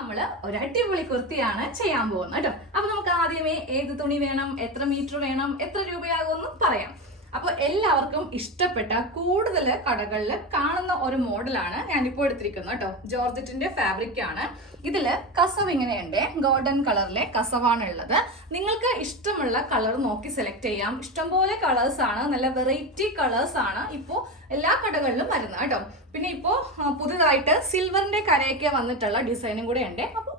നമ്മൾ ഒരു അടിപൊളി കുർത്തിയാണ് ചെയ്യാൻ പോകുന്നത് കേട്ടോ. അപ്പൊ നമുക്ക് ആദ്യമേ ഏത് തുണി വേണം, എത്ര മീറ്റർ വേണം, എത്ര രൂപയാകുമെന്ന് പറയാം. അപ്പൊ എല്ലാവർക്കും ഇഷ്ടപ്പെട്ട കൂടുതൽ കടകളിൽ കാണുന്ന ഒരു മോഡലാണ് ഞാനിപ്പോൾ എടുത്തിരിക്കുന്നത് കേട്ടോ. ജോർജറ്റിന്റെ ഫാബ്രിക് ആണ്. ഇതില് കസവ് ഇങ്ങനെയുണ്ട്, ഗോൾഡൻ കളറിലെ കസവാണ് ഉള്ളത്. നിങ്ങൾക്ക് ഇഷ്ടമുള്ള കളർ നോക്കി സെലക്ട് ചെയ്യാം. ഇഷ്ടംപോലെ കളേഴ്സ് ആണ്, നല്ല വെറൈറ്റി കളേഴ്സ് ആണ് ഇപ്പോ എല്ലാ കടകളിലും വരുന്നത് കേട്ടോ. പിന്നെ ഇപ്പോ പുതുതായിട്ട് സിൽവറിന്റെ കരയൊക്കെ വന്നിട്ടുള്ള ഡിസൈനും കൂടെ ഉണ്ട്. അപ്പൊ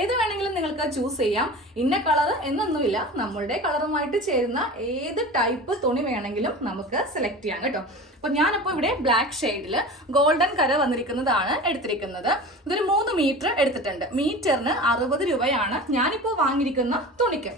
ഏത് വേണമെങ്കിലും നിങ്ങൾക്ക് ചൂസ് ചെയ്യാം. ഇന്ന കളർ എന്നൊന്നുമില്ല, നമ്മളുടെ കളറുമായിട്ട് ചേരുന്ന ഏത് ടൈപ്പ് തുണി വേണമെങ്കിലും നമുക്ക് സെലക്ട് ചെയ്യാം കേട്ടോ. അപ്പൊ ഞാനിപ്പോ ഇവിടെ ബ്ലാക്ക് ഷെയ്ഡില് ഗോൾഡൻ കര വന്നിരിക്കുന്നതാണ് എടുത്തിരിക്കുന്നത്. ഇതൊരു 3 മീറ്റർ എടുത്തിട്ടുണ്ട്. മീറ്ററിന് 60 രൂപയാണ് ഞാനിപ്പോ വാങ്ങിയിരിക്കുന്ന തുണിക്ക്.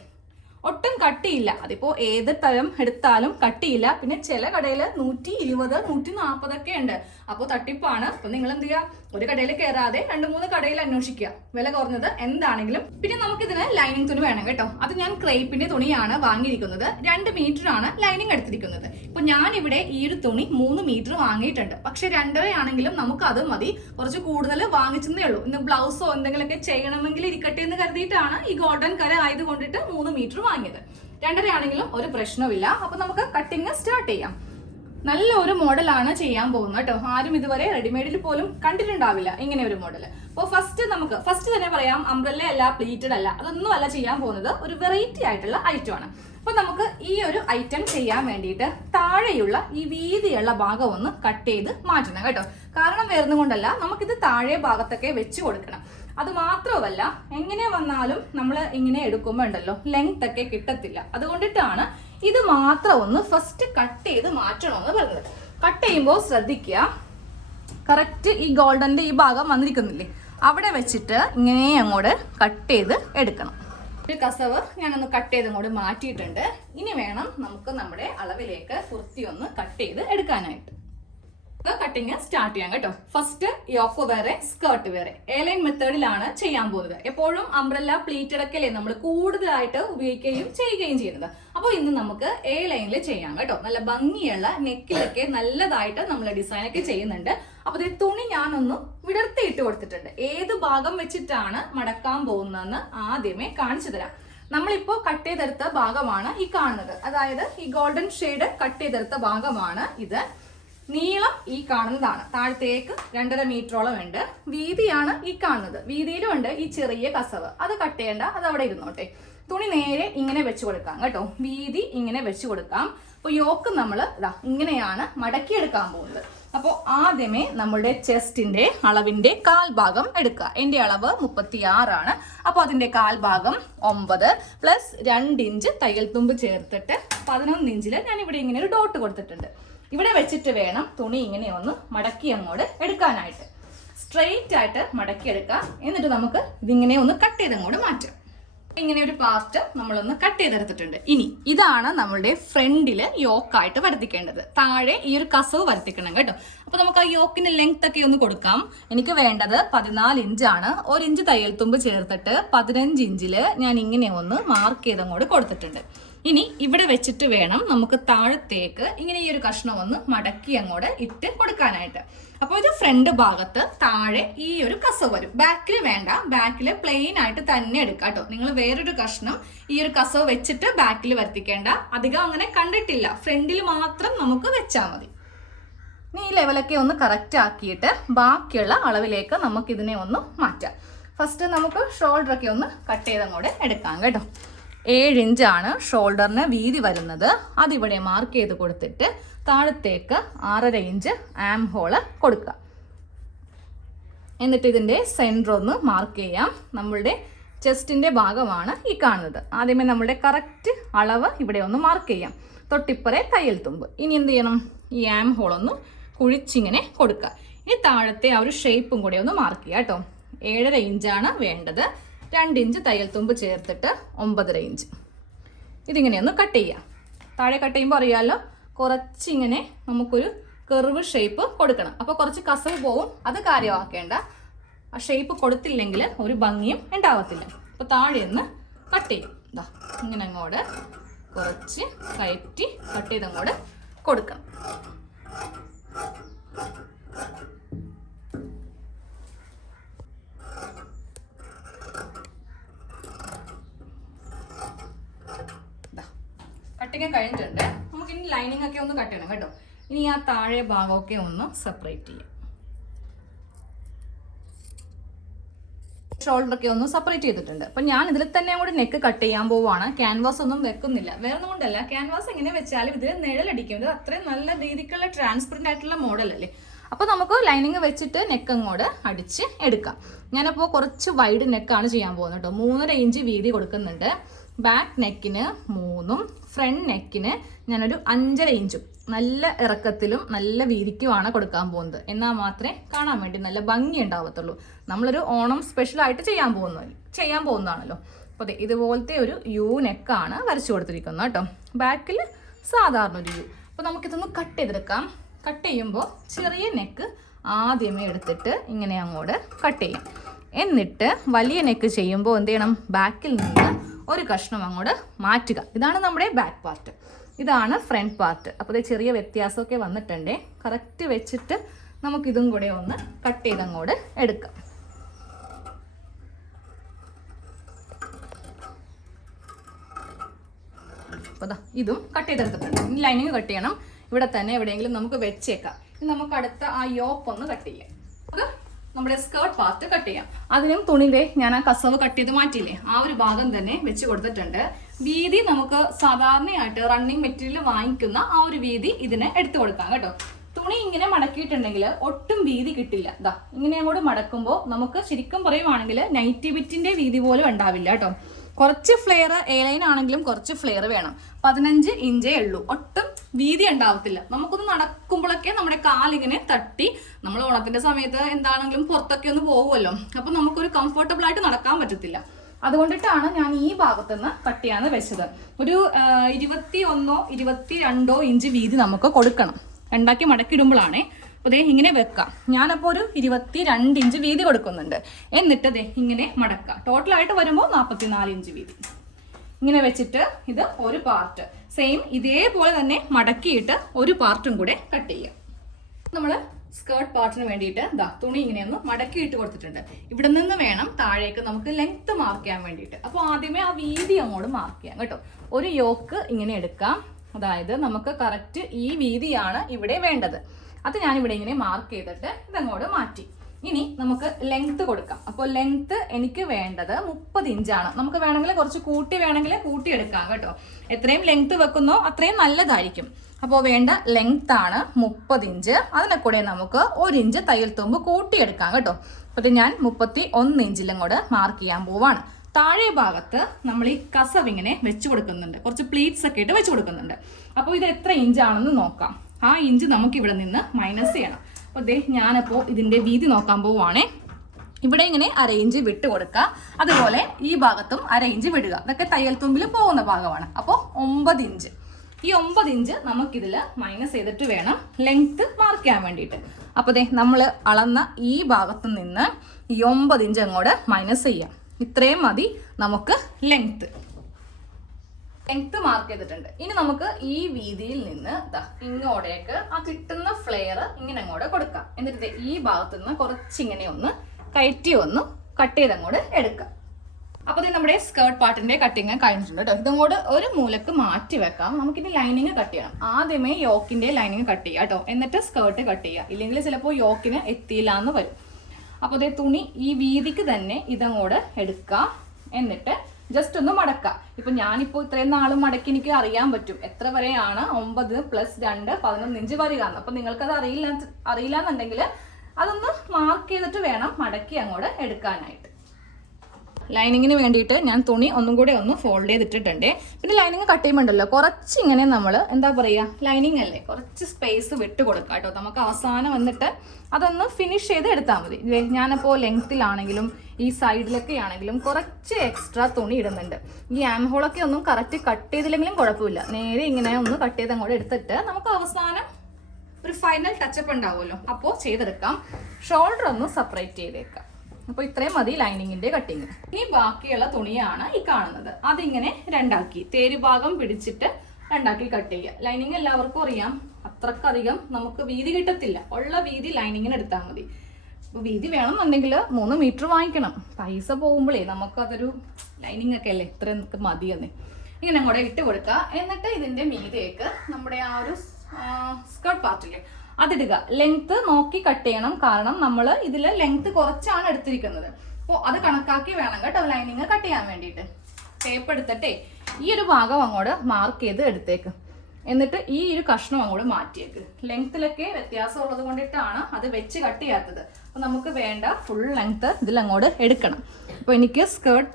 ഒട്ടും കട്ടിയില്ല. അതിപ്പോ ഏത് തരം എടുത്താലും കട്ടിയില്ല. പിന്നെ ചില കടയില് 120, 140 ഒക്കെ ഉണ്ട്. അപ്പോൾ തട്ടിപ്പാണ്. അപ്പൊ നിങ്ങൾ എന്ത് ചെയ്യുക, ഒരു കടയിൽ കയറാതെ 2-3 കടയിൽ അന്വേഷിക്കുക, വില കുറഞ്ഞത് എന്താണെങ്കിലും. പിന്നെ നമുക്കിതിന് ലൈനിങ് തുണി വേണം കേട്ടോ. അത് ഞാൻ ക്രേപ്പിന്റെ തുണിയാണ് വാങ്ങിയിരിക്കുന്നത്. 2 മീറ്റർ ആണ് ലൈനിങ് എടുത്തിരിക്കുന്നത്. ഇപ്പൊ ഞാൻ ഇവിടെ ഈ ഒരു തുണി 3 മീറ്റർ വാങ്ങിയിട്ടുണ്ട്. പക്ഷെ 2.5 ആണെങ്കിലും നമുക്ക് അത് മതി. കുറച്ച് കൂടുതൽ വാങ്ങിച്ചതേ ഉള്ളൂ. ഇന്ന് ബ്ലൗസോ എന്തെങ്കിലുമൊക്കെ ചെയ്യണമെങ്കിൽ ഇരിക്കട്ടെ എന്ന് കരുതിയിട്ടാണ് ഈ ഗോൾഡൻ കര ആയത് കൊണ്ടിട്ട് 3 മീറ്റർ വാങ്ങിയത്. 2.5 ആണെങ്കിലും ഒരു പ്രശ്നമില്ല. അപ്പൊ നമുക്ക് കട്ടിങ് സ്റ്റാർട്ട് ചെയ്യാം. നല്ല ഒരു മോഡലാണ് ചെയ്യാൻ പോകുന്നത് കേട്ടോ. ആരും ഇതുവരെ റെഡിമെയ്ഡിൽ പോലും കണ്ടിട്ടുണ്ടാവില്ല ഇങ്ങനെ ഒരു മോഡൽ. അപ്പോൾ ഫസ്റ്റ് തന്നെ പറയാം, അംബ്രല്ല അല്ല, പ്ലീറ്റഡ് അല്ല, അതൊന്നും അല്ല ചെയ്യാൻ പോകുന്നത്. ഒരു വെറൈറ്റി ആയിട്ടുള്ള ഐറ്റം ആണ്. അപ്പൊ നമുക്ക് ഈ ഒരു ഐറ്റം ചെയ്യാൻ വേണ്ടിയിട്ട് താഴെയുള്ള ഈ വീതിയുള്ള ഭാഗം ഒന്ന് കട്ട് ചെയ്ത് മാറ്റണം കേട്ടോ. കാരണം വേറൊന്നും കൊണ്ടല്ല, നമുക്കിത് താഴെ ഭാഗത്തൊക്കെ വെച്ച് കൊടുക്കണം. അത് മാത്രമല്ല, എങ്ങനെ വന്നാലും നമ്മൾ ഇങ്ങനെ എടുക്കുമ്പോൾ ഉണ്ടല്ലോ ലെങ്ത് ഒക്കെ കിട്ടത്തില്ല. അതുകൊണ്ടിട്ടാണ് ഇത് മാത്രം ഒന്ന് ഫസ്റ്റ് കട്ട് ചെയ്ത് മാറ്റണമെന്ന് പറഞ്ഞത്. കട്ട് ചെയ്യുമ്പോൾ ശ്രദ്ധിക്കുക, കറക്റ്റ് ഈ ഗോൾഡന്റെ ഈ ഭാഗം വന്നിരിക്കുന്നില്ലേ, അവിടെ വെച്ചിട്ട് ഇങ്ങനെ അങ്ങോട്ട് കട്ട് ചെയ്ത് എടുക്കണം. ഒരു കസവ് ഞാനൊന്ന് കട്ട് ചെയ്ത് അങ്ങോട്ട് മാറ്റിയിട്ടുണ്ട്. ഇനി വേണം നമുക്ക് നമ്മുടെ അളവിലേക്ക് കുർത്തി ഒന്ന് കട്ട് ചെയ്ത് എടുക്കാനായിട്ട്. കട്ടിങ് സ്റ്റാർട്ട് ചെയ്യാം കേട്ടോ. ഫസ്റ്റ് യോക്ക് വേറെ, സ്കേർട്ട് വേറെ. എയർലൈൻ മെത്തേഡിലാണ് ചെയ്യാൻ പോകുന്നത്. എപ്പോഴും അംബ്രല്ല പ്ലീറ്റഡ് ഒക്കെ അല്ലേ നമ്മൾ കൂടുതലായിട്ട് ഉപയോഗിക്കുകയും ചെയ്യുകയും ചെയ്യുന്നത്. അപ്പോൾ ഇന്ന് നമുക്ക് എയർലൈനിൽ ചെയ്യാം കേട്ടോ. നല്ല ഭംഗിയുള്ള നെക്കിലൊക്കെ നല്ലതായിട്ട് നമ്മൾ ഡിസൈൻ ഒക്കെ ചെയ്യുന്നുണ്ട്. അപ്പൊ ഈ തുണി ഞാനൊന്ന് വിടർത്തിയിട്ട് കൊടുത്തിട്ടുണ്ട്. ഏത് ഭാഗം വെച്ചിട്ടാണ് മടക്കാൻ പോകുന്നതെന്ന് ആദ്യമേ കാണിച്ചു തരാം. നമ്മളിപ്പോ കട്ട് ചെയ്തെടുത്ത ഭാഗമാണ് ഈ കാണുന്നത്. അതായത് ഈ ഗോൾഡൻ ഷെയ്ഡ് കട്ട് ചെയ്തെടുത്ത ഭാഗമാണ് ഇത്. നീളം ഈ കാണുന്നതാണ്. താഴത്തേക്ക് 2.5 മീറ്ററോളം ഉണ്ട്. വീതിയാണ് ഈ കാണുന്നത്. വീതിയിലും ഉണ്ട് ഈ ചെറിയ കസവ്. അത് കട്ട് ചെയ്യേണ്ട, അത് അവിടെ ഇരുന്നോട്ടെ. തുണി നേരെ ഇങ്ങനെ വെച്ച് കൊടുക്കാം കേട്ടോ. വീതി ഇങ്ങനെ വെച്ച് കൊടുക്കാം. അപ്പൊ യോക്ക് നമ്മൾ ഇങ്ങനെയാണ് മടക്കിയെടുക്കാൻ പോകുന്നത്. അപ്പോൾ ആദ്യമേ നമ്മളുടെ ചെസ്റ്റിന്റെ അളവിന്റെ കാൽഭാഗം എടുക്കുക. എന്റെ അളവ് 36 ആണ്. അപ്പൊ അതിന്റെ കാൽഭാഗം 9 പ്ലസ് 2 ഇഞ്ച് തയ്യൽ തുമ്പ് ചേർത്തിട്ട് 11 ഇഞ്ചിൽ ഞാൻ ഇവിടെ ഇങ്ങനെ ഒരു ഡോട്ട് കൊടുത്തിട്ടുണ്ട്. ഇവിടെ വെച്ചിട്ട് വേണം തുണി ഇങ്ങനെ ഒന്ന് മടക്കി അങ്ങോട്ട് എടുക്കാനായിട്ട്. സ്ട്രെയിറ്റ് ആയിട്ട് മടക്കി എടുക്കാം. എന്നിട്ട് നമുക്ക് ഇതിങ്ങനെ ഒന്ന് കട്ട് ചെയ്ത് അങ്ങോട്ട് മാറ്റാം. ഇങ്ങനെ ഒരു പാർട്ട് നമ്മളൊന്ന് കട്ട് ചെയ്തെടുത്തിട്ടുണ്ട്. ഇനി ഇതാണ് നമ്മളുടെ ഫ്രണ്ടില് യോക്കായിട്ട് വരുത്തിക്കേണ്ടത്. താഴെ ഈ ഒരു കസവ് വരുത്തിക്കണം കേട്ടോ. അപ്പൊ നമുക്ക് ആ യോക്കിന്റെ ലെങ്ത് ഒക്കെ ഒന്ന് കൊടുക്കാം. എനിക്ക് വേണ്ടത് 14 ഇഞ്ചാണ്. 1 ഇഞ്ച് തയ്യൽ തുമ്പ് ചേർത്തിട്ട് 15 ഇഞ്ചില് ഞാൻ ഇങ്ങനെ ഒന്ന് മാർക്ക് ചെയ്ത് അങ്ങോട്ട് കൊടുത്തിട്ടുണ്ട്. ഇനി ഇവിടെ വെച്ചിട്ട് വേണം നമുക്ക് താഴത്തേക്ക് ഇങ്ങനെ ഈ ഒരു കഷ്ണം ഒന്ന് മടക്കി അങ്ങോട്ട് ഇട്ട് കൊടുക്കാനായിട്ട്. അപ്പോൾ ഇത് ഫ്രണ്ട് ഭാഗത്ത് താഴെ ഈ ഒരു കസവ് വരും. ബാക്കിൽ വേണ്ട, ബാക്കിൽ പ്ലെയിൻ ആയിട്ട് തന്നെ എടുക്കാം കേട്ടോ. നിങ്ങൾ വേറൊരു കഷ്ണം ഈ ഒരു കസവ് വെച്ചിട്ട് ബാക്കിൽ വരുത്തിക്കേണ്ട. അധികം അങ്ങനെ കണ്ടിട്ടില്ല. ഫ്രണ്ടിൽ മാത്രം നമുക്ക് വെച്ചാൽ മതി. ഇനി ഈ ലെവലൊക്കെ ഒന്ന് കറക്റ്റ് ആക്കിയിട്ട് ബാക്കിയുള്ള അളവിലേക്ക് നമുക്ക് ഇതിനെ ഒന്ന് മാറ്റാം. ഫസ്റ്റ് നമുക്ക് ഷോൾഡറൊക്കെ ഒന്ന് കട്ട് ചെയ്ത് അങ്ങോട്ട് എടുക്കാം കേട്ടോ. 7 ഇഞ്ചാണ് ഷോൾഡറിന് വീതി വരുന്നത്. അതിവിടെ മാർക്ക് ചെയ്ത് കൊടുത്തിട്ട് താഴത്തേക്ക് 6.5 ഇഞ്ച് ആം ഹോള് കൊടുക്കുക. എന്നിട്ട് ഇതിൻ്റെ സെൻറ്റർ ഒന്ന് മാർക്ക് ചെയ്യാം. നമ്മളുടെ ചെസ്റ്റിൻ്റെ ഭാഗമാണ് ഈ കാണുന്നത്. ആദ്യമേ നമ്മളുടെ കറക്റ്റ് അളവ് ഇവിടെ ഒന്ന് മാർക്ക് ചെയ്യാം. തൊട്ടിപ്പറേ തയ്യൽ തുമ്പ്. ഇനി എന്ത് ചെയ്യണം, ഈ ആം ഹോളൊന്ന് കുഴിച്ചിങ്ങനെ കൊടുക്കുക. ഇനി താഴത്തെ ആ ഒരു ഷേപ്പും കൂടെ ഒന്ന് മാർക്ക് ചെയ്യാം കേട്ടോ. 7.5 ഇഞ്ചാണ് വേണ്ടത്. 2 ഇഞ്ച് തയ്യൽ തുമ്പ് ചേർത്തിട്ട് 9.5 ഇഞ്ച്. ഇതിങ്ങനെ ഒന്ന് കട്ട് ചെയ്യാം. താഴെ കട്ട് ചെയ്യുമ്പോൾ അറിയാമല്ലോ, കുറച്ചിങ്ങനെ നമുക്കൊരു കർവ് ഷേപ്പ് കൊടുക്കണം. അപ്പോൾ കുറച്ച് കസവ് പോവും, അത് കാര്യമാക്കേണ്ട. ആ ഷേപ്പ് കൊടുത്തില്ലെങ്കിൽ ഒരു ഭംഗിയും ഉണ്ടാവത്തില്ല. അപ്പോൾ താഴെ ഒന്ന് കട്ട് ചെയ്യും. ഇതാ ഇങ്ങനെ അങ്ങോട്ട് കുറച്ച് കയറ്റി കട്ട് ചെയ്ത് അങ്ങോട്ട് കൊടുക്കണം. കട്ടിങ് കഴിഞ്ഞിട്ടുണ്ട്. നമുക്ക് ഇനി ലൈനിങ് ഒക്കെ ഒന്ന് കട്ട് ചെയ്യണം കേട്ടോ. ഇനി ആ താഴെ ഭാഗമൊക്കെ ഒന്ന് സെപ്പറേറ്റ് ചെയ്യാം. ഷോൾഡർ ഒക്കെ ഒന്ന് സെപ്പറേറ്റ് ചെയ്തിട്ടുണ്ട്. അപ്പൊ ഞാൻ ഇതിൽ തന്നെ കൂടി നെക്ക് കട്ട് ചെയ്യാൻ പോവാണ്. ക്യാൻവാസ് ഒന്നും വെക്കുന്നില്ല, വേറെ ഒന്നും കൊണ്ടല്ല. ക്യാൻവാസ് എങ്ങനെ വെച്ചാലും ഇതിൽ നിഴലടിക്കും. ഇത് അത്രയും നല്ല രീതിക്കുള്ള ട്രാൻസ്പെറന്റ് ആയിട്ടുള്ള മോഡൽ അല്ലേ. അപ്പൊ നമുക്ക് ലൈനിങ് വെച്ചിട്ട് നെക്ക് അങ്ങോട്ട് അടിച്ച് എടുക്കാം. ഞാനപ്പോൾ കുറച്ച് വൈഡ് നെക്കാണ് ചെയ്യാൻ പോകുന്നത് കേട്ടോ. 3.5 ഇഞ്ച് വീതി കൊടുക്കുന്നുണ്ട്. ബാക്ക് നെക്കിന് 3ഉം ഫ്രണ്ട് നെക്കിന് ഞാനൊരു 5.5 ഇഞ്ചും നല്ല ഇറക്കത്തിലും നല്ല വീതിക്കുമാണ് കൊടുക്കാൻ പോകുന്നത്. എന്നാൽ മാത്രമേ കാണാൻ വേണ്ടി നല്ല ഭംഗി ഉണ്ടാവത്തുള്ളൂ. നമ്മളൊരു ഓണം സ്പെഷ്യലായിട്ട് ചെയ്യാൻ പോകുന്നതാണല്ലോ. അപ്പോൾ അതെ ഇതുപോലത്തെ ഒരു യു നെക്കാണ് വരച്ചു കൊടുത്തിരിക്കുന്നത് കേട്ടോ. ബാക്കിൽ സാധാരണ ഒരു യു. അപ്പോൾ നമുക്കിതൊന്ന് കട്ട് ചെയ്തെടുക്കാം. കട്ട് ചെയ്യുമ്പോൾ ചെറിയ നെക്ക് ആദ്യമേ എടുത്തിട്ട് ഇങ്ങനെ അങ്ങോട്ട് കട്ട് ചെയ്യാം. എന്നിട്ട് വലിയ നെക്ക് ചെയ്യുമ്പോൾ എന്ത് ചെയ്യണം, ബാക്കിൽ നിന്ന് ഒരു കഷ്ണം അങ്ങോട്ട് മാറ്റുക. ഇതാണ് നമ്മുടെ ബാക്ക് പാർട്ട്, ഇതാണ് ഫ്രണ്ട് പാർട്ട്. അപ്പോൾ ഇത് ചെറിയ വ്യത്യാസമൊക്കെ വന്നിട്ടുണ്ട്. കറക്റ്റ് വെച്ചിട്ട് നമുക്കിതും കൂടെ ഒന്ന് കട്ട് ചെയ്ത് അങ്ങോട്ട് എടുക്കാം. അപ്പോൾ ഇതും കട്ട് ചെയ്തെടുത്തിട്ടുണ്ട്. ഇനി ലൈനിങ് കട്ട് ചെയ്യണം. ഇവിടെ തന്നെ എവിടെയെങ്കിലും നമുക്ക് വെച്ചേക്കാം. ഇനി നമുക്ക് അടുത്ത ആ യോക്ക് ഒന്ന് കട്ട് ചെയ്യാം. നമുക്ക് നമ്മുടെ സ്കേർട്ട് പാർട്ട് കട്ട് ചെയ്യാം. അതിനും തുണിയിലെ ഞാൻ ആ കസവ് കട്ട് ചെയ്ത് മാറ്റിയില്ലേ, ആ ഒരു ഭാഗം തന്നെ വെച്ച് കൊടുത്തിട്ടുണ്ട്. വീതി നമുക്ക് സാധാരണയായിട്ട് റണ്ണിങ് മെറ്റീരിയൽ വാങ്ങിക്കുന്ന ആ ഒരു വീതി ഇതിന് എടുത്തു കൊടുക്കാം കേട്ടോ. തുണി ഇങ്ങനെ മടക്കിയിട്ടുണ്ടെങ്കിൽ ഒട്ടും വീതി കിട്ടില്ല. ഇതാ ഇങ്ങനെ അങ്ങോട്ട് മടക്കുമ്പോൾ നമുക്ക് ശരിക്കും പറയുവാണെങ്കിൽ നൈറ്റി ബിറ്റിന്റെ വീതി പോലും ഉണ്ടാവില്ല കേട്ടോ. കുറച്ച് ഫ്ലെയർ എ ലൈൻ ആണെങ്കിലും കുറച്ച് ഫ്ലെയർ വേണം. 15 ഇഞ്ചേ ഉള്ളൂ, ഒട്ടും വീതി ഉണ്ടാവത്തില്ല. നമുക്കൊന്ന് നടക്കുമ്പോഴൊക്കെ നമ്മുടെ കാലിങ്ങനെ തട്ടി, നമ്മൾ ഓണത്തിന്റെ സമയത്ത് എന്താണെങ്കിലും പുറത്തൊക്കെ ഒന്ന് പോകുമല്ലോ, അപ്പൊ നമുക്കൊരു കംഫർട്ടബിൾ ആയിട്ട് നടക്കാൻ പറ്റത്തില്ല. അതുകൊണ്ടിട്ടാണ് ഞാൻ ഈ ഭാഗത്തുനിന്ന് കട്ട് ചെയ്യാന്ന് വെച്ചത്. ഒരു 21 22 ഇഞ്ച് വീതി നമുക്ക് കൊടുക്കണം. ഉണ്ടാക്കി മടക്കിയിടുമ്പോഴാണേ. അപ്പോൾ ദേ ഇങ്ങനെ വെക്കാം. ഞാനപ്പോൾ ഒരു 22 ഇഞ്ച് വീതി കൊടുക്കുന്നുണ്ട്. എന്നിട്ട് ദേ ഇങ്ങനെ മടക്കാം. ടോട്ടലായിട്ട് വരുമ്പോൾ 44 ഇഞ്ച് വീതി. ഇങ്ങനെ വെച്ചിട്ട് ഇത് ഒരു പാർട്ട് സെയിം ഇതേപോലെ തന്നെ മടക്കിയിട്ട് ഒരു പാർട്ടും കൂടെ കട്ട് ചെയ്യാം. നമ്മൾ സ്കേർട്ട് പാർട്ടിന് വേണ്ടിയിട്ട് തുണി ഇങ്ങനെയൊന്ന് മടക്കിയിട്ട് കൊടുത്തിട്ടുണ്ട്. ഇവിടെ നിന്ന് വേണം താഴേക്ക് നമുക്ക് ലെങ്ത് മാർക്ക് ചെയ്യാൻ വേണ്ടിയിട്ട്. അപ്പോൾ ആദ്യമേ ആ വീതി അങ്ങോട്ട് മാർക്ക് ചെയ്യാം കേട്ടോ. ഒരു യോക്ക് ഇങ്ങനെ എടുക്കാം. അതായത് നമുക്ക് കറക്റ്റ് ഈ വീതിയാണ് ഇവിടെ വേണ്ടത്. അത് ഞാനിവിടെ ഇങ്ങനെ മാർക്ക് ചെയ്തിട്ട് ഇതങ്ങോട്ട് മാറ്റി. ഇനി നമുക്ക് ലെങ്ത് കൊടുക്കാം. അപ്പോൾ ലെങ്ത് എനിക്ക് വേണ്ടത് 30 ഇഞ്ചാണ്. നമുക്ക് വേണമെങ്കിൽ കുറച്ച് വേണമെങ്കിൽ കൂട്ടിയെടുക്കാം കേട്ടോ. എത്രയും ലെങ്ത് വെക്കുന്നോ അത്രയും നല്ലതായിരിക്കും. അപ്പോൾ വേണ്ട ലെങ്ത് ആണ് 30 ഇഞ്ച്. അതിനെ കൂടെ നമുക്ക് 1 ഇഞ്ച് തയ്യൽ തുമ്പ് കൂട്ടിയെടുക്കാം കേട്ടോ. അപ്പോൾ ഞാൻ 31 ഇഞ്ചിലും കൂടെ മാർക്ക് ചെയ്യാൻ പോവാണ്. താഴെ ഭാഗത്ത് നമ്മൾ ഈ കസവ് ഇങ്ങനെ വെച്ച് കൊടുക്കുന്നുണ്ട്. കുറച്ച് പ്ലീറ്റ്സ് ഒക്കെ ഇട്ട് വെച്ച് കൊടുക്കുന്നുണ്ട്. അപ്പോൾ ഇത് എത്ര ഇഞ്ചാണെന്ന് നോക്കാം. ആ ഇഞ്ച് നമുക്ക് ഇവിടെ നിന്ന് മൈനസ് ചെയ്യണം. അപ്പോൾ ഞാനപ്പോൾ ഇതിൻ്റെ വീതി നോക്കാൻ പോവുകയാണേ. ഇവിടെ ഇങ്ങനെ 1/2 ഇഞ്ച് വിട്ട് കൊടുക്കുക. അതുപോലെ ഈ ഭാഗത്തും 1/2 ഇഞ്ച് വിടുക. അതൊക്കെ തയ്യൽ തുമ്പിൽ പോകുന്ന ഭാഗമാണ്. അപ്പോൾ 9 ഇഞ്ച്. ഈ 9 ഇഞ്ച് നമുക്കിതിൽ മൈനസ് ചെയ്തിട്ട് വേണം ലെങ്ത് മാർക്ക് ചെയ്യാൻ വേണ്ടിയിട്ട്. അപ്പോൾ നമ്മൾ അളന്ന ഈ ഭാഗത്തു നിന്ന് ഈ 9 ഇഞ്ച് അങ്ങോട്ട് മൈനസ് ചെയ്യാം. ഇത്രയും മതി നമുക്ക് ലെങ്ത് മാർക്ക് ചെയ്തിട്ടുണ്ട്. ഇനി നമുക്ക് ഈ വീതിയിൽ നിന്ന് ഇങ്ങോട്ടേക്ക് ആ കിട്ടുന്ന ഫ്ലെയർ ഇങ്ങനെ അങ്ങോട്ട് കൊടുക്കാം. എന്നിട്ട് ഈ ഭാഗത്തു നിന്ന് കുറച്ചിങ്ങനെ ഒന്ന് കയറ്റി ഒന്ന് കട്ട് ചെയ്ത് അങ്ങോട്ട് എടുക്കാം. അപ്പോൾ നമ്മുടെ സ്കേർട്ട് പാർട്ടിന്റെ കട്ടിങ് കഴിഞ്ഞിട്ടുണ്ട് കേട്ടോ. ഇതങ്ങോട്ട് ഒരു മൂലക്ക് മാറ്റി വെക്കാം. നമുക്കിനി ലൈനിങ് കട്ട് ചെയ്യണം. ആദ്യമേ യോക്കിന്റെ ലൈനിങ് കട്ട് ചെയ്യാം കേട്ടോ. എന്നിട്ട് സ്കേർട്ട് കട്ട് ചെയ്യുക. ഇല്ലെങ്കിൽ ചിലപ്പോൾ യോക്കിന് എത്തിയില്ല എന്ന് വരും. അപ്പോൾ തുണി ഈ വീതിക്ക് തന്നെ ഇതങ്ങോട്ട് എടുക്കാം. എന്നിട്ട് ജസ്റ്റ് ഒന്ന് മടക്കാം. ഇപ്പൊ ഞാനിപ്പോൾ ഇത്രയും നാളും മടക്കി എനിക്ക് അറിയാൻ പറ്റും എത്ര വരെയാണ് 9 + 2 11 ഇഞ്ച് വരിക എന്ന്. അപ്പൊ നിങ്ങൾക്കത് അറിയില്ല എന്നുണ്ടെങ്കിൽ അതൊന്ന് മാർക്ക് ചെയ്തിട്ട് വേണം മടക്കി അങ്ങോട്ട് എടുക്കാനായിട്ട്. ലൈനിങ്ങിന് വേണ്ടിയിട്ട് ഞാൻ തുണി ഒന്നും കൂടെ ഒന്ന് ഫോൾഡ് ചെയ്തിട്ടിട്ടുണ്ട്. പിന്നെ ലൈനിങ് കട്ട് ചെയ്യുമ്പോണ്ടല്ലോ കുറച്ചിങ്ങനെ നമ്മൾ എന്താ പറയുക, ലൈനിങ് അല്ലേ, കുറച്ച് സ്പേസ് വിട്ട് കൊടുക്കാം കേട്ടോ. നമുക്ക് അവസാനം വന്നിട്ട് അതൊന്ന് ഫിനിഷ് ചെയ്ത് എടുത്താൽ മതി. ഞാനപ്പോൾ ലെങ്ത്തിലാണെങ്കിലും ഈ സൈഡിലൊക്കെ ആണെങ്കിലും കുറച്ച് എക്സ്ട്രാ തുണി ഇടുന്നുണ്ട്. ഈ ആം ഹോളൊക്കെ ഒന്നും കറക്റ്റ് കട്ട് ചെയ്തില്ലെങ്കിലും കുഴപ്പമില്ല. നേരെ ഇങ്ങനെ ഒന്ന് കട്ട് ചെയ്ത് അങ്ങോട്ട് എടുത്തിട്ട് നമുക്ക് അവസാനം ഒരു ഫൈനൽ ടച്ചപ്പ് ഉണ്ടാവുമല്ലോ, അപ്പോൾ ചെയ്തെടുക്കാം. ഷോൾഡർ ഒന്ന് സെപ്പറേറ്റ് ചെയ്തേക്കാം. അപ്പോൾ ഇത്രയും മതി ലൈനിങ്ങിന്റെ കട്ടിങ്. ഇനി ബാക്കിയുള്ള തുണിയാണ് ഈ കാണുന്നത്. അതിങ്ങനെ രണ്ടാക്കി തേര് ഭാഗം പിടിച്ചിട്ട് രണ്ടാക്കി കട്ട് ചെയ്യുക. ലൈനിങ് എല്ലാവർക്കും അറിയാം അത്രക്കധികം നമുക്ക് വീതി കിട്ടത്തില്ല. ഉള്ള വീതി ലൈനിങ്ങിന് എടുത്താൽ മതി. അപ്പോൾ വീതി വേണമെന്നുണ്ടെങ്കിൽ 3 മീറ്റർ വാങ്ങിക്കണം. പൈസ പോകുമ്പോഴേ നമുക്കതൊരു ലൈനിങ് ഒക്കെ അല്ലേ ഇത്ര മതിയെന്നേ. ഇങ്ങനെ കൂടെ ഇട്ട് കൊടുക്കുക. എന്നിട്ട് ഇതിന്റെ മീതേക്ക് നമ്മുടെ ആ ഒരു സ്കേർട്ട് പാർട്ടില്ലേ അതിടുക. ലെങ്ത് നോക്കി കട്ട് ചെയ്യണം, കാരണം നമ്മൾ ഇതിൽ ലെങ്ത് കുറച്ചാണ് എടുത്തിരിക്കുന്നത്. അപ്പോൾ അത് കണക്കാക്കി വേണം കേട്ടോ ലൈനിങ് കട്ട് ചെയ്യാൻ വേണ്ടിയിട്ട്. ടേപ്പ് എടുത്തിട്ടേ ഈ ഒരു ഭാഗം അങ്ങോട്ട് മാർക്ക് ചെയ്ത് എടുത്തേക്ക്. എന്നിട്ട് ഈ ഒരു കഷ്ണം അങ്ങോട്ട് മാറ്റിയേക്ക്. ലെങ്ത്തിലൊക്കെ വ്യത്യാസം ഉള്ളത് കൊണ്ടിട്ടാണ് അത് വെച്ച് കട്ട് ചെയ്യാത്തത്. അപ്പോൾ നമുക്ക് വേണ്ട ഫുൾ ലെങ്ത്ത് ഇതിലങ്ങോട്ട് എടുക്കണം. അപ്പോൾ എനിക്ക് സ്കേർട്ട്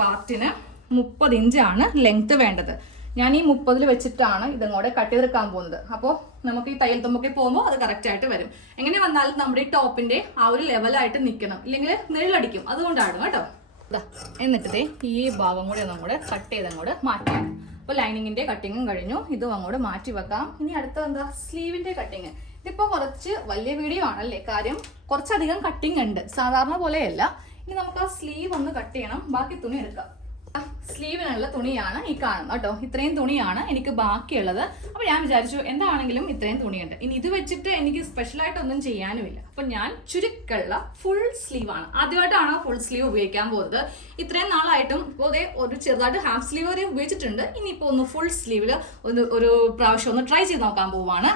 പാർട്ടിന് 30 ഇഞ്ചാണ് ലെങ്ത്ത് വേണ്ടത്. ഞാൻ ഈ 30 വെച്ചിട്ടാണ് ഇതങ്ങോട്ട് കട്ട് ചെയ്തെടുക്കാൻ പോകുന്നത്. അപ്പോൾ നമുക്ക് ഈ തയ്യൽ തുമ്പൊക്കെ പോകുമ്പോൾ അത് കറക്റ്റ് ആയിട്ട് വരും. എങ്ങനെ വന്നാലും നമ്മുടെ ഈ ടോപ്പിന്റെ ആ ഒരു ലെവലായിട്ട് നിൽക്കണം, ഇല്ലെങ്കിൽ നിഴലടിക്കും. അതുകൊണ്ടാണ് കേട്ടോ. എന്നിട്ട് ഈ ഭാഗം കൂടി ഒന്നും കട്ട് ചെയ്തങ്ങോട്ട് മാറ്റാം. അപ്പോൾ ലൈനിങ്ങിന്റെ കട്ടിങ്ങും കഴിഞ്ഞു, ഇതും അങ്ങോട്ട് മാറ്റി വെക്കാം. ഇനി അടുത്ത എന്താ, സ്ലീവിന്റെ കട്ടിങ്. ഇതിപ്പോൾ കുറച്ച് വലിയ വീഡിയോ ആണല്ലേ, കാര്യം കുറച്ചധികം കട്ടിങ് ഉണ്ട്, സാധാരണ പോലെയല്ല. ഇനി നമുക്ക് ആ സ്ലീവ് ഒന്ന് കട്ട് ചെയ്യണം, ബാക്കി തുണി എടുക്കാം. സ്ലീവിനുള്ള തുണിയാണ് ഈ കാണുന്നത് കേട്ടോ. ഇത്രയും തുണിയാണ് എനിക്ക് ബാക്കിയുള്ളത്. അപ്പോൾ ഞാൻ വിചാരിച്ചു എന്താണെങ്കിലും ഇത്രയും തുണിയുണ്ട്, ഇനി ഇത് വെച്ചിട്ട് എനിക്ക് സ്പെഷ്യലായിട്ടൊന്നും ചെയ്യാനുമില്ല. അപ്പോൾ ഞാൻ ചുരുക്കുള്ള ഫുൾ സ്ലീവാണ് ആദ്യമായിട്ടാണ് ഫുൾ സ്ലീവ് ഉപയോഗിക്കാൻ പോകുന്നത്. ഇത്രയും നാളായിട്ടും ഇപ്പോൾ ഒരു ചെറുതായിട്ട് ഹാഫ് സ്ലീവ് വരെ ഉപയോഗിച്ചിട്ടുണ്ട്. ഇനിയിപ്പോൾ ഒന്ന് ഫുൾ സ്ലീവിൽ ഒരു പ്രാവശ്യം ഒന്ന് ട്രൈ ചെയ്ത് നോക്കാൻ പോവാണ്.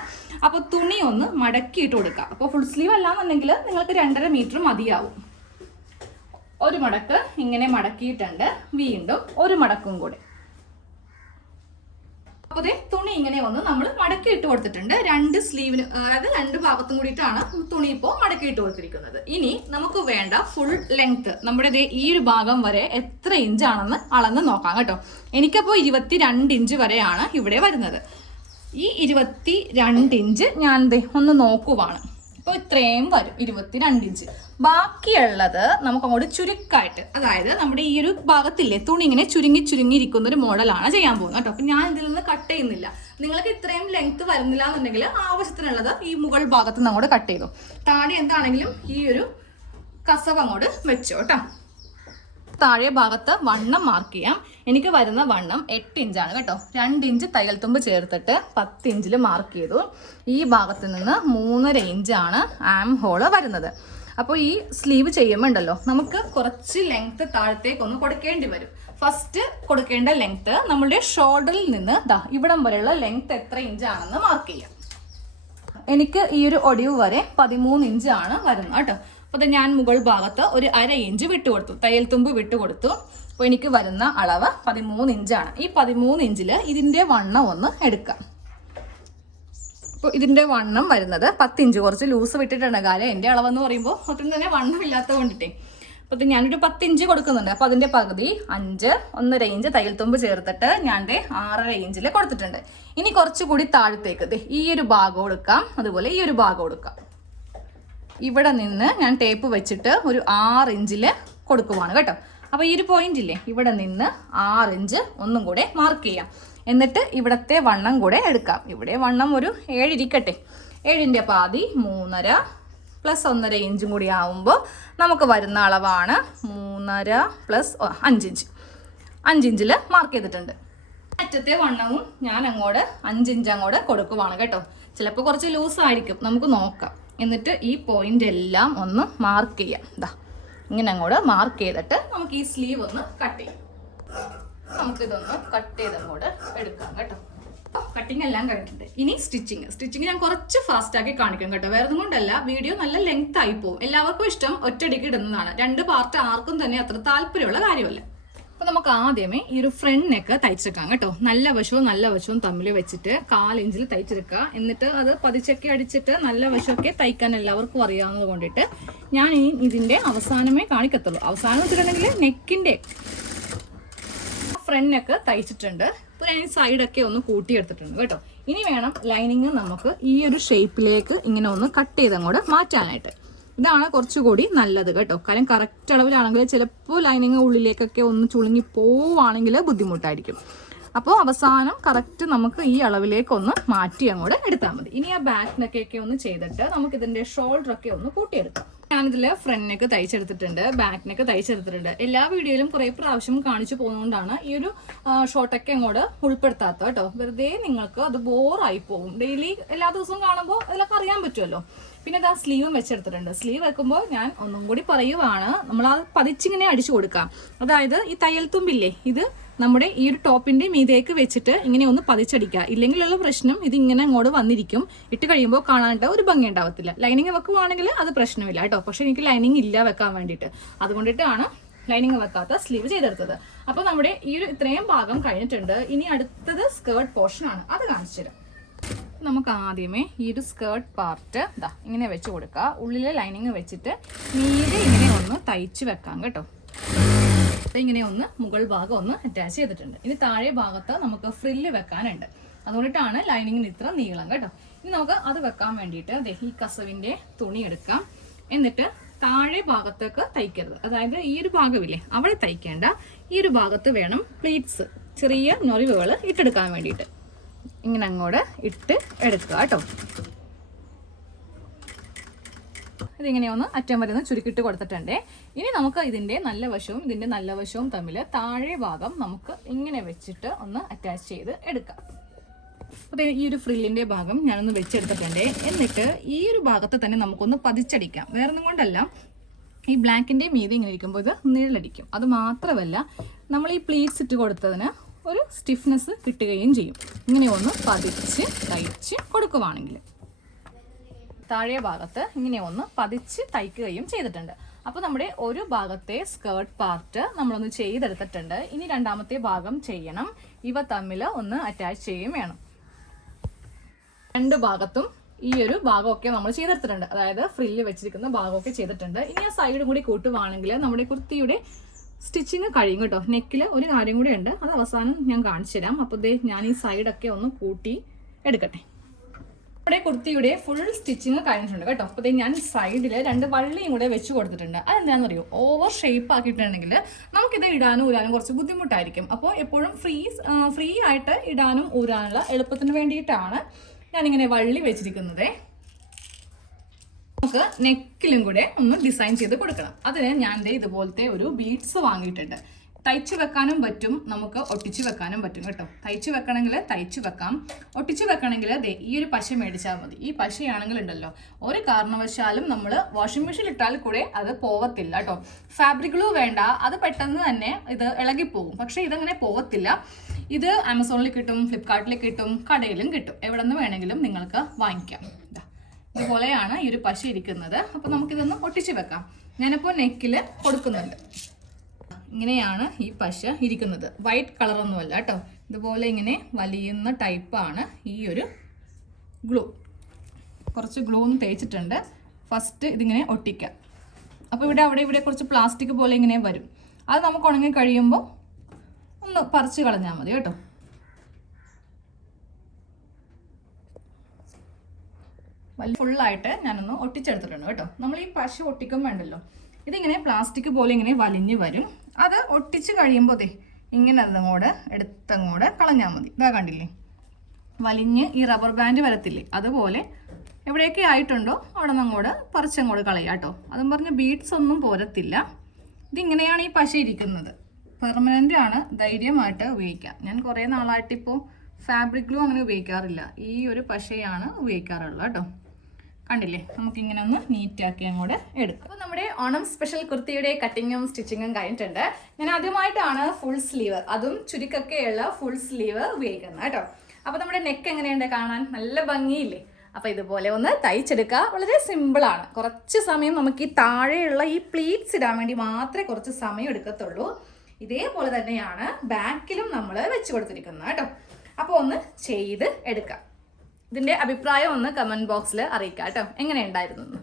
അപ്പോൾ തുണി ഒന്ന് മടക്കിയിട്ട് കൊടുക്കുക. അപ്പോൾ ഫുൾ സ്ലീവ് അല്ലാന്നുണ്ടെങ്കിൽ നിങ്ങൾക്ക് 2.5 മീറ്റർ മതിയാവും. ഒരു മടക്ക് ഇങ്ങനെ മടക്കിയിട്ടുണ്ട്, വീണ്ടും ഒരു മടക്കും കൂടെ. അപ്പോൾ തുണി ഇങ്ങനെ ഒന്ന് നമ്മൾ മടക്കി ഇട്ട് കൊടുത്തിട്ടുണ്ട്. 2 സ്ലീവിന്, അതായത് 2 ഭാഗത്തും കൂടിയിട്ടാണ് തുണി ഇപ്പോൾ മടക്കി ഇട്ട് കൊടുത്തിരിക്കുന്നത്. ഇനി നമുക്ക് വേണ്ട ഫുൾ ലെങ്ത് നമ്മുടെ ഈ ഒരു ഭാഗം വരെ എത്ര ഇഞ്ചാണെന്ന് അളന്ന് നോക്കാം കേട്ടോ. എനിക്കപ്പോൾ 22 ഇഞ്ച് വരെയാണ് ഇവിടെ വരുന്നത്. ഈ 22 ഇഞ്ച് ഞാൻ ഒന്ന് നോക്കുവാണ്. ഇപ്പോൾ ഇത്രയും വരും, 22 ഇഞ്ച്. ബാക്കിയുള്ളത് നമുക്ക് അങ്ങോട്ട് ചുരുക്കായിട്ട്, അതായത് നമ്മുടെ ഈ ഒരു ഭാഗത്തില്ലേ തുണി ഇങ്ങനെ ചുരുങ്ങിയിരിക്കുന്ന ഒരു മോഡലാണ് ചെയ്യാൻ പോകുന്നത് കേട്ടോ. അപ്പം ഞാൻ ഇതിൽ നിന്ന് കട്ട് ചെയ്യുന്നില്ല. നിങ്ങൾക്ക് ഇത്രയും ലെങ്ത് വരുന്നില്ല എന്നുണ്ടെങ്കിൽ ആവശ്യത്തിനുള്ളത് ഈ മുകൾ ഭാഗത്ത് നിന്ന് അങ്ങോട്ട് കട്ട് ചെയ്തു. താഴെ എന്താണെങ്കിലും ഈ ഒരു കസവ് അങ്ങോട്ട് വെച്ചോ കേട്ടോ. താഴെ ഭാഗത്ത് വണ്ണം മാർക്ക് ചെയ്യാം. എനിക്ക് വരുന്ന വണ്ണം 8 ഇഞ്ചാണ് കേട്ടോ. 2 ഇഞ്ച് തയ്യൽ തുമ്പ് ചേർത്തിട്ട് 10 ഇഞ്ചിൽ മാർക്ക് ചെയ്തു. ഈ ഭാഗത്ത് നിന്ന് 3.5 ഇഞ്ചാണ് ആം ഹോള് വരുന്നത്. അപ്പോൾ ഈ സ്ലീവ് ചെയ്യുമ്പോൾ ഉണ്ടല്ലോ നമുക്ക് കുറച്ച് ലെങ്ത് താഴത്തേക്കൊന്ന് കൊടുക്കേണ്ടി വരും. ഫസ്റ്റ് കൊടുക്കേണ്ട ലെങ്ത് നമ്മളുടെ ഷോൾഡറിൽ നിന്ന് ഇവിടം വരെയുള്ള ലെങ്ത് എത്ര ഇഞ്ചാണെന്ന് മാർക്ക് ചെയ്യാം. എനിക്ക് ഈ ഒരു ഒടിവ് വരെ 13 ഇഞ്ചാണ് വരുന്നത് കേട്ടോ. അപ്പോൾ ഞാൻ മുകൾ ഭാഗത്ത് ഒരു 1/2 ഇഞ്ച് വിട്ടുകൊടുത്തു, തയ്യൽ തുമ്പ് വിട്ടുകൊടുത്തു. അപ്പോൾ എനിക്ക് വരുന്ന അളവ് 13 ഇഞ്ചാണ്. ഈ 13 ഇഞ്ചിൽ ഇതിൻ്റെ വണ്ണം ഒന്ന് എടുക്കാം. അപ്പോൾ ഇതിൻ്റെ വണ്ണം വരുന്നത് 10 ഇഞ്ച്. കുറച്ച് ലൂസ് വിട്ടിട്ടുണ്ട്, കാര്യം എൻ്റെ അളവെന്ന് പറയുമ്പോൾ ഒട്ടും തന്നെ വണ്ണം ഇല്ലാത്തത് കൊണ്ടിട്ടേ. അപ്പോൾ ഞാനൊരു 10 ഇഞ്ച് കൊടുക്കുന്നുണ്ട്. അപ്പോൾ അതിൻ്റെ പകുതി 5, 1.5 ഇഞ്ച് തയ്യൽ തുമ്പ് ചേർത്തിട്ട് ഞാൻ 6.5 ഇഞ്ചിൽ കൊടുത്തിട്ടുണ്ട്. ഇനി കുറച്ചുകൂടി താഴത്തേക്ക് ഈ ഒരു ഭാഗം എടുക്കാം, അതുപോലെ ഈ ഒരു ഭാഗം എടുക്കാം. ഇവിടെ നിന്ന് ഞാൻ ടേപ്പ് വെച്ചിട്ട് ഒരു 6 ഇഞ്ചിൽ കൊടുക്കുവാണ് കേട്ടോ. അപ്പോൾ ഈ ഒരു പോയിന്റ് ഇല്ലേ, ഇവിടെ നിന്ന് 6 ഇഞ്ച് ഒന്നും കൂടെ മാർക്ക് ചെയ്യാം. എന്നിട്ട് ഇവിടത്തെ വണ്ണം കൂടെ എടുക്കാം. ഇവിടെ വണ്ണം ഒരു 7 ഇരിക്കട്ടെ. 7ന്റെ പാതി 3.5 പ്ലസ് 1.5 ഇഞ്ചും കൂടി ആവുമ്പോൾ നമുക്ക് വരുന്ന അളവാണ് 3.5 പ്ലസ് 5 ഇഞ്ച്. 5 ഇഞ്ചിൽ മാർക്ക് ചെയ്തിട്ടുണ്ട്. അറ്റത്തെ വണ്ണവും ഞാൻ അങ്ങോട്ട് 5 ഇഞ്ച് അങ്ങോട്ട് കൊടുക്കുവാണ് കേട്ടോ. ചിലപ്പോൾ കുറച്ച് ലൂസ് ആയിരിക്കും, നമുക്ക് നോക്കാം. എന്നിട്ട് ഈ പോയിന്റ് എല്ലാം ഒന്ന് മാർക്ക് ചെയ്യാം. ഇങ്ങനെ അങ്ങോട്ട് മാർക്ക് ചെയ്തിട്ട് നമുക്ക് ഈ സ്ലീവ് ഒന്ന് കട്ട് ചെയ്യാം. നമുക്കിതൊന്ന് കട്ട് ചെയ്ത് അങ്ങോട്ട് എടുക്കാം കേട്ടോ. കട്ടിങ് എല്ലാം കഴിഞ്ഞിട്ടുണ്ട്. ഇനി സ്റ്റിച്ചിങ് ഞാൻ കുറച്ച് ഫാസ്റ്റ് ആക്കി കാണിക്കാം കേട്ടോ. വേറെ ഒന്നും കൊണ്ടല്ല, വീഡിയോ നല്ല ലെങ്ത് ആയി പോകും. എല്ലാവർക്കും ഇഷ്ടം ഒറ്റയടിക്ക് ഇടുന്നതാണ്. 2 പാർട്ട് ആർക്കും തന്നെ അത്ര താല്പര്യമുള്ള കാര്യമല്ല. അപ്പോൾ നമുക്ക് ആദ്യമേ ഈ ഒരു ഫ്രണ്ട് നെക്ക് തയ്ച്ചെടുക്കാം കേട്ടോ. നല്ല വശവും തമ്മിൽ വെച്ചിട്ട് 1/4 ഇഞ്ചിൽ തയ്ച്ചെടുക്കുക. എന്നിട്ട് അത് പതിച്ചൊക്കെ അടിച്ചിട്ട് നല്ല വശമൊക്കെ തയ്ക്കാൻ എല്ലാവർക്കും അറിയാവുന്നത് കൊണ്ടിട്ട് ഞാൻ ഇതിൻ്റെ അവസാനമേ കാണിക്കത്തുള്ളൂ. അവസാനം വെച്ചിട്ടുണ്ടെങ്കിൽ നെക്കിൻ്റെ ഫ്രണ്ട് നെക്ക് തയ്ച്ചിട്ടുണ്ട്. അപ്പോൾ ഞാൻ ഈ സൈഡൊക്കെ ഒന്ന് കൂട്ടിയെടുത്തിട്ടുണ്ട് കേട്ടോ. ഇനി വേണം ലൈനിങ് നമുക്ക് ഈ ഒരു ഷേപ്പിലേക്ക് ഇങ്ങനെ ഒന്ന് കട്ട് ചെയ്ത് അങ്ങോട്ട് മാറ്റാനായിട്ട്. ഇതാണ് കുറച്ചുകൂടി നല്ലത് കേട്ടോ. കാര്യം കറക്റ്റ് അളവിലാണെങ്കിൽ ചിലപ്പോൾ ലൈനിങ് ഉള്ളിലേക്കൊക്കെ ഒന്ന് ചുളുങ്ങി പോവുകയാണെങ്കിൽ ബുദ്ധിമുട്ടായിരിക്കും. അപ്പോൾ അവസാനം കറക്റ്റ് നമുക്ക് ഈ അളവിലേക്കൊന്ന് മാറ്റി അങ്ങോട്ട് എടുത്താൽ മതി. ഇനി ആ ബാക്ക് നെക്കൊക്കെ ഒന്ന് ചെയ്തിട്ട് നമുക്ക് ഇതിൻ്റെ ഷോൾഡറൊക്കെ ഒന്ന് കൂട്ടിയെടുക്കാം. ഞാനിതിൽ ഫ്രണ്ട് നെക്ക് തയ്ച്ചെടുത്തിട്ടുണ്ട്, ബാക്ക് നെക്ക് തയ്ച്ചെടുത്തിട്ടുണ്ട്. എല്ലാ വീഡിയോയിലും കുറേ പ്രാവശ്യം കാണിച്ചു പോകുന്നതുകൊണ്ടാണ് ഈ ഒരു ഷോർട്ടൊക്കെ അങ്ങോട്ട് ഉൾപ്പെടുത്താത്തത് കേട്ടോ. വെറുതെ നിങ്ങൾക്ക് അത് ബോറായി പോകും. ഡെയിലി എല്ലാ ദിവസവും കാണുമ്പോൾ അതിലൊക്കെ അറിയാൻ പറ്റുമല്ലോ. പിന്നെ ഇതാ സ്ലീവും വെച്ചെടുത്തിട്ടുണ്ട്. സ്ലീവ് വെക്കുമ്പോൾ ഞാൻ ഒന്നും കൂടി പറയുവാണ്, നമ്മൾ അത് പതിച്ചിങ്ങനെ അടിച്ചു കൊടുക്കാം. അതായത് ഈ തയ്യൽ തുമ്പില്ലേ, ഇത് നമ്മുടെ ഈ ഒരു ടോപ്പിന്റെ മീതേക്ക് വെച്ചിട്ട് ഇങ്ങനെ ഒന്ന് പതിച്ചടിക്കുക. ഇല്ലെങ്കിലുള്ള പ്രശ്നം ഇത് ഇങ്ങനെ അങ്ങോട്ട് വന്നിരിക്കും, ഇട്ട് കഴിയുമ്പോൾ കാണാനായിട്ട് ഒരു ഭംഗി ഉണ്ടാവത്തില്ല. ലൈനിങ് വെക്കുവാണെങ്കിൽ അത് പ്രശ്നമില്ല കേട്ടോ. പക്ഷെ എനിക്ക് ലൈനിങ് ഇല്ല വെക്കാൻ വേണ്ടിയിട്ട്, അതുകൊണ്ടിട്ടാണ് ലൈനിങ് വെക്കാത്ത സ്ലീവ് ചെയ്തെടുത്തത്. അപ്പോൾ നമ്മുടെ ഈ ഒരു ഇത്രയും ഭാഗം കഴിഞ്ഞിട്ടുണ്ട്. ഇനി അടുത്തത് സ്കേർട്ട് പോർഷൻ ആണ്, അത് കാണിച്ചു തരാം. നമുക്ക് ആദ്യമേ ഈ ഒരു സ്കേർട്ട് പാർട്ട് ഇതാ ഇങ്ങനെ വെച്ച് കൊടുക്കുക. ഉള്ളിലെ ലൈനിങ് വെച്ചിട്ട് മീതെ ഇങ്ങനെ ഒന്ന് തയ്ച്ച് വെക്കാം കേട്ടോ. ഇങ്ങനെ ഒന്ന് മുകൾ ഭാഗം ഒന്ന് അറ്റാച്ച് ചെയ്തിട്ടുണ്ട്. ഇനി താഴെ ഭാഗത്ത് നമുക്ക് ഫ്രില്ല് വെക്കാനുണ്ട്, അതുകൊണ്ടിട്ടാണ് ലൈനിങ്ങിന് ഇത്ര നീളം കേട്ടോ. ഇനി നമുക്ക് അത് വെക്കാൻ വേണ്ടിയിട്ട് ഈ കസവിന്റെ തുണി എടുക്കാം. എന്നിട്ട് താഴെ ഭാഗത്തേക്ക് തയ്ക്കരുത്, അതായത് ഈ ഒരു ഭാഗമില്ലേ അവിടെ തയ്ക്കേണ്ട, ഈ ഒരു ഭാഗത്ത് വേണം പ്ലീറ്റ്സ് ചെറിയ ഞൊറിവുകൾ ഇട്ടെടുക്കാൻ വേണ്ടിയിട്ട്. ഇങ്ങനെ അങ്ങോട്ട് ഇട്ട് എടുക്കുക കേട്ടോ. ഇതിങ്ങനെ ഒന്ന് അറ്റം വരെ ഒന്ന് ചുരുക്കിട്ട് കൊടുത്തിട്ടുണ്ട്. ഇനി നമുക്ക് ഇതിന്റെ നല്ല വശവും ഇതിന്റെ നല്ല വശവും തമ്മിൽ താഴെ ഭാഗം നമുക്ക് ഇങ്ങനെ വെച്ചിട്ട് ഒന്ന് അറ്റാച്ച് ചെയ്ത് എടുക്കാം. അപ്പോൾ ഈ ഒരു ഫ്രില്ലിന്റെ ഭാഗം ഞാനൊന്ന് വെച്ചെടുത്തിട്ടുണ്ട്. എന്നിട്ട് ഈ ഒരു ഭാഗത്ത് തന്നെ നമുക്കൊന്ന് പതിച്ചടിക്കാം. വേറൊന്നും കൊണ്ടല്ല, ഈ ബ്ലാക്കിന്റെ മീതെ ഇങ്ങനെ ഇരിക്കുമ്പോൾ ഇത് നിഴലടിക്കും. അത് മാത്രമല്ല, നമ്മൾ ഈ പ്ലീറ്റ്സ് ഇട്ട് കൊടുത്തതിന് ഒരു സ്റ്റിഫ്നെസ് കിട്ടുകയും ചെയ്യും. ഇങ്ങനെ ഒന്ന് പതിച്ച് തയ്ച്ച് കൊടുക്കുവാണെങ്കിൽ താഴെ ഭാഗത്ത് ഇങ്ങനെ ഒന്ന് പതിച്ച് തയ്ക്കുകയും ചെയ്തിട്ടുണ്ട്. അപ്പോൾ നമ്മുടെ ഒരു ഭാഗത്തെ സ്കേർട്ട് പാർട്ട് നമ്മളൊന്ന് ചെയ്തെടുത്തിട്ടുണ്ട്. ഇനി രണ്ടാമത്തെ ഭാഗം ചെയ്യണം. ഇവ തമ്മിൽ ഒന്ന് അറ്റാച്ച് ചെയ്യുകയും വേണം. രണ്ട് ഭാഗത്തും ഈ ഒരു ഭാഗമൊക്കെ നമ്മൾ ചെയ്തെടുത്തിട്ടുണ്ട്, അതായത് ഫ്രില്ല് വെച്ചിരിക്കുന്ന ഭാഗമൊക്കെ ചെയ്തിട്ടുണ്ട്. ഇനി ആ സൈഡും കൂടി കൂട്ടുവാണെങ്കിൽ നമ്മുടെ കുർത്തിയുടെ സ്റ്റിച്ചിങ് കഴിയും കേട്ടോ. നെക്കിൽ ഒരു കാര്യം കൂടെ ഉണ്ട്, അത് അവസാനം ഞാൻ കാണിച്ചു തരാം. അപ്പോൾ ഞാൻ ഈ സൈഡൊക്കെ ഒന്ന് കൂട്ടി എടുക്കട്ടെ. നമ്മുടെ കുർത്തിയുടെ ഫുൾ സ്റ്റിച്ചിങ് കഴിഞ്ഞിട്ടുണ്ട് കേട്ടോ. അപ്പോൾ ഞാൻ സൈഡിൽ രണ്ട് വള്ളിയും കൂടെ വെച്ച് കൊടുത്തിട്ടുണ്ട്. അതെന്താണെന്ന് അറിയോ, ഓവർ ഷേപ്പ് ആക്കിയിട്ടുണ്ടെങ്കിൽ നമുക്കിത് ഇടാനും ഊരാനും കുറച്ച് ബുദ്ധിമുട്ടായിരിക്കും. അപ്പോൾ എപ്പോഴും ഫ്രീ ആയിട്ട് ഇടാനും ഊരാനുള്ള എളുപ്പത്തിന് വേണ്ടിയിട്ടാണ് ഞാനിങ്ങനെ വള്ളി വെച്ചിരിക്കുന്നത്. നമുക്ക് നെക്കിലും കൂടെ ഒന്ന് ഡിസൈൻ ചെയ്ത് കൊടുക്കണം. അതിന് ഞാൻ ഇതുപോലത്തെ ഒരു ബീഡ്സ് വാങ്ങിയിട്ടുണ്ട്. തയ്ച്ച് വെക്കാനും പറ്റും, നമുക്ക് ഒട്ടിച്ച് വെക്കാനും പറ്റും കേട്ടോ. തയ്ച്ച് വെക്കണമെങ്കിൽ തയ്ച്ച് വെക്കാം, ഒട്ടിച്ച് വെക്കണമെങ്കിൽ ഈ ഒരു പശ മേടിച്ചാൽ മതി. ഈ പശയാണെങ്കിൽ ഉണ്ടല്ലോ, ഒരു കാരണവശാലും നമ്മൾ വാഷിംഗ് മെഷീനിൽ ഇട്ടാൽ കൂടെ അത് പോവത്തില്ല കേട്ടോ. ഫാബ്രിക് ഗ്ലൂ വേണ്ട, അത് പെട്ടെന്ന് തന്നെ ഇത് ഇളകിപ്പോകും. പക്ഷെ ഇതങ്ങനെ പോവത്തില്ല. ഇത് ആമസോണിൽ കിട്ടും, ഫ്ലിപ്കാർട്ടിൽ കിട്ടും, കടയിലും കിട്ടും. എവിടെ നിന്ന് വേണമെങ്കിലും നിങ്ങൾക്ക് വാങ്ങിക്കാം. ഇതുപോലെയാണ് ഈ ഒരു പശ ഇരിക്കുന്നത്. അപ്പോൾ നമുക്കിതൊന്ന് ഒട്ടിച്ച് വെക്കാം. ഞാനിപ്പോൾ നെക്കിൽ കൊടുക്കുന്നുണ്ട്. ഇങ്ങനെയാണ് ഈ പശ ഇരിക്കുന്നത്. വൈറ്റ് കളറൊന്നുമല്ല കേട്ടോ, ഇതുപോലെ ഇങ്ങനെ വലിയുന്ന ടൈപ്പാണ് ഈ ഒരു ഗ്ലൂ. കുറച്ച് ഗ്ലൂ ഒന്ന് തേച്ചിട്ടുണ്ട്. ഫസ്റ്റ് ഇതിങ്ങനെ ഒട്ടിക്കാം. അപ്പോൾ ഇവിടെ കുറച്ച് പ്ലാസ്റ്റിക് പോലെ ഇങ്ങനെ വരും. അത് നമുക്ക് ഉണങ്ങി കഴിയുമ്പോൾ ഒന്ന് പറിച്ച് കളഞ്ഞാൽ മതി കേട്ടോ. ഫുള്ളായിട്ട് ഞാനൊന്ന് ഒട്ടിച്ചെടുത്തിട്ടുണ്ട് കേട്ടോ. നമ്മൾ ഈ പശ ഒട്ടിക്കുമ്പോൾ ഉണ്ടല്ലോ, ഇതിങ്ങനെ പ്ലാസ്റ്റിക് പോലെ ഇങ്ങനെ വലിഞ്ഞ് വരും. അത് ഒട്ടിച്ച് കഴിയുമ്പോൾ ഇങ്ങനെ അതങ്ങോട്ട് എടുത്തങ്ങോട്ട് കളഞ്ഞാൽ മതി. ഇതാ കണ്ടില്ലേ, വലിഞ്ഞ് ഈ റബ്ബർ ബാൻഡ് വരത്തില്ലേ, അതുപോലെ എവിടെയൊക്കെ ആയിട്ടുണ്ടോ അവിടെ നിന്ന് അങ്ങോട്ട് പറിച്ചങ്ങോട്ട് കളയാം കേട്ടോ. അതും പറഞ്ഞ് ബീഡ്സ് ഒന്നും പോരത്തില്ല. ഇതിങ്ങനെയാണ് ഈ പശ ഇരിക്കുന്നത്. പെർമനൻ്റ് ആണ്, ധൈര്യമായിട്ട് ഉപയോഗിക്കാം. ഞാൻ കുറേ നാളായിട്ടിപ്പോൾ ഫാബ്രിക് ഗ്ലൂ അങ്ങനെ ഉപയോഗിക്കാറില്ല, ഈ ഒരു പശയാണ് ഉപയോഗിക്കാറുള്ളത് കേട്ടോ. കണ്ടില്ലേ, നമുക്കിങ്ങനെ ഒന്ന് നീറ്റാക്കി അങ്ങോട്ട് എടുക്കാം. അപ്പോൾ നമ്മുടെ ഓണം സ്പെഷ്യൽ കുർത്തിയുടെ കട്ടിങ്ങും സ്റ്റിച്ചിങ്ങും കഴിഞ്ഞിട്ടുണ്ട്. ഞാൻ ആദ്യമായിട്ടാണ് ഫുൾ സ്ലീവ്, അതും ചുരുക്കൊക്കെയുള്ള ഫുൾ സ്ലീവ് ഉപയോഗിക്കുന്നത് കേട്ടോ. അപ്പോൾ നമ്മുടെ നെക്ക് എങ്ങനെയുണ്ട് കാണാൻ, നല്ല ഭംഗിയില്ലേ? അപ്പോൾ ഇതുപോലെ ഒന്ന് തയ്ച്ചെടുക്കുക. വളരെ സിമ്പിളാണ്. കുറച്ച് സമയം നമുക്ക് ഈ താഴെയുള്ള ഈ പ്ലീറ്റ്സ് ഇടാൻ വേണ്ടി മാത്രമേ കുറച്ച് സമയം എടുക്കത്തുള്ളൂ. ഇതേപോലെ തന്നെയാണ് ബാക്കിലും നമ്മൾ വെച്ച് കൊടുത്തിരിക്കുന്നത് കേട്ടോ. അപ്പോൾ ഒന്ന് ചെയ്ത് എടുക്കാം. ഇതിൻ്റെ അഭിപ്രായം ഒന്ന് കമൻറ്റ് ബോക്സിൽ അറിയിക്കാം കേട്ടോ, എങ്ങനെയുണ്ടായിരുന്നു.